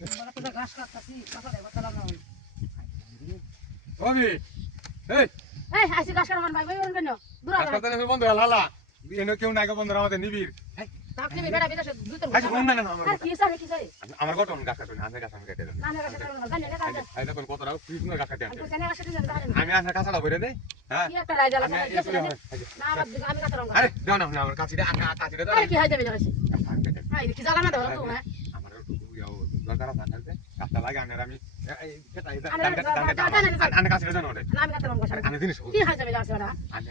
বলা তো ঘাস কাটতাছি কথা দেব তালা না ওমি এই এই আসি ঘাস কাটমান ভাই ভাই কেন দূর ঘাস কাটতে নেবে বন্ধু হালা এনে কেউ নাই গো বন্ধু আমাদের নিবিড় আপনি বেড়া বিদেশে দুই তোর আচ্ছা বন্ধু না না আর কি স্যার কি স্যার আমার কত ঘাস কাটুন আমি ঘাস আমি কেটে দেব না আমি ঘাস কাটমান জানি না কাজ এই দেখুন কত রাও কি সুন্দর ঘাস কাটে আমি জানি ঘাস কাটতে জানি আমি আপনার কাছাড়া ভরে দেই হ্যাঁ কি একটা রাইজালা আমি না আমি কাটরাম আরে দাও না আমার কাছে আমি কাছে দাও আরে কি হাই যাবে জানিস হাই কি জ্বালা না দাও তো না আমার ইয়াও দরকার আছে না কাটা লাগে আমি এই কেটা এই আমি কাছে দাও না না আমি কাটরাম ঘাস আমি জিনিস কি হাই যাবে জানিস না আমি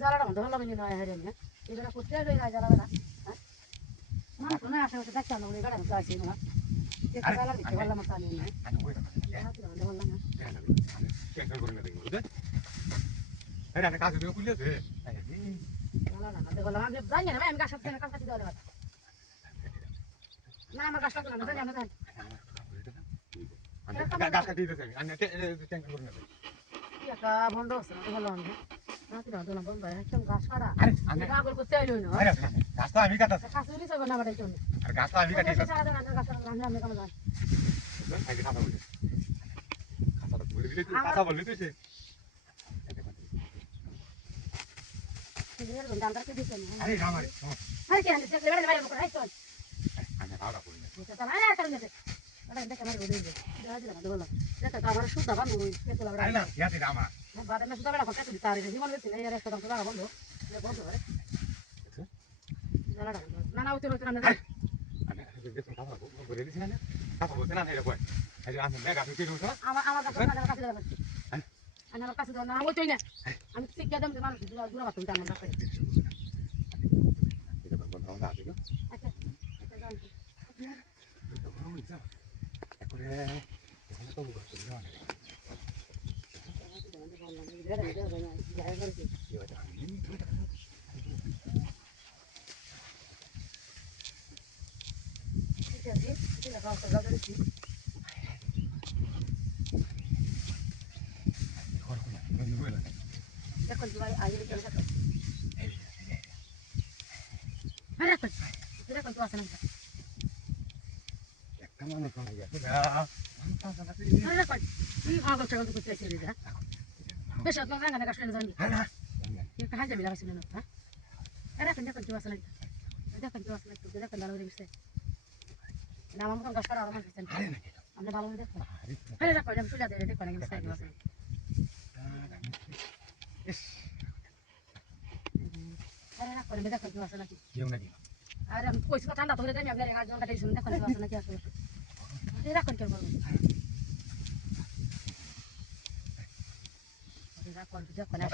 জ্বালাটা মধ্যে হলো না হাই রে না এটা করতে হবে রাইজালা না হ্যাঁ না আসলে দেখতে না ওই গাড়ি আছে না এটা জ্বালা দিতে বললাম তা নেই না আমি কই না বললাম না ক্যান্সেল করে দেব বুঝলে আরে আমি কাছে দিও খুলেছে জ্বালা না দেখলাম আমি জানি না আমি গাছ কাটতে না কাজ কাটতে দেওয়া না আমার গাছ কাটতে না জানি আমি জানি গাছ কাটিয়ে দিতেছে আমি ক্যান্সেল করে নেব কি একটা বন্ধ আছে না বললাম না রাতে রাতে না বন্ধ হয় একদম গাছ কাটা আরে আমি গাগল করতে আইলো না আরে গাছ তো আমি কাটাছি কাছে দিছ না বাড়াই তো আর গাছ তো আমি কাটিয়ে সারা দিন গাছ আমি কেমন জানি আগে কথা বলি কথা বলে দিলে তুই কথা বললি তুই এর বন্ধ আমরা কে দিছেন আরে রামারে আরে কি আনতে দেখলে বাইরে বাইরে করে আইতো আমি আওড়া করি না এটা তো আরে কারণ আছে আরে দেখ আমার বলে দে দাদি না বললাম দেখ তো আমার সুদা বান্ধব কে তো আরে না ইয়াতে রামা বাদে না সুদা বেড়া কথা দিতে আরে জীবন গেছে না এর একটা দাম সুদা বন্ধ বন্ধ করে না না উঠে উঠে না আমি দেখতে কথা বলে দিছি না কথা বলতে না এটা কই এই যে আমি মেগা ফিট হইছো আমার কাছে যাবে আমার কাছে না ওই তুই না আমি শিক্ষা দাম মানুষ দূর বাত তুমি জানো না করে এটা বন্ধ হওয়া আছে আচ্ছা একরে এখানে তো বসে না দেখো ভাই আগে দেখো দেখো তো আসেন একটা মানুষ হয়ে গেছে আরে দেখো কি আগল চগল করতে এসে রে বেশ আপনার রাঙ্গা কাছে জানি একটা হাজার মিলা আছে না হ্যাঁ আরে দেখো তো আসেন দেখো তো আসেন তো দেখো ভালো করে গেছে না আমার গাছ কাটা আমার কাছে আমরা ভালো করে দেখো আরে দেখো আমি চলে যাই দেখো না কি সাইড আছে আরে দেখো আমি দেখো তো আসেন নাকি কেউ নাকি আরে আমি কইছি ঠান্ডা ধরে দেই আমি আপনার গাছ কাটাই শুনে দেখো তো আসেন নাকি আসলে আরে দেখো কি করব আরে দেখো দেখো না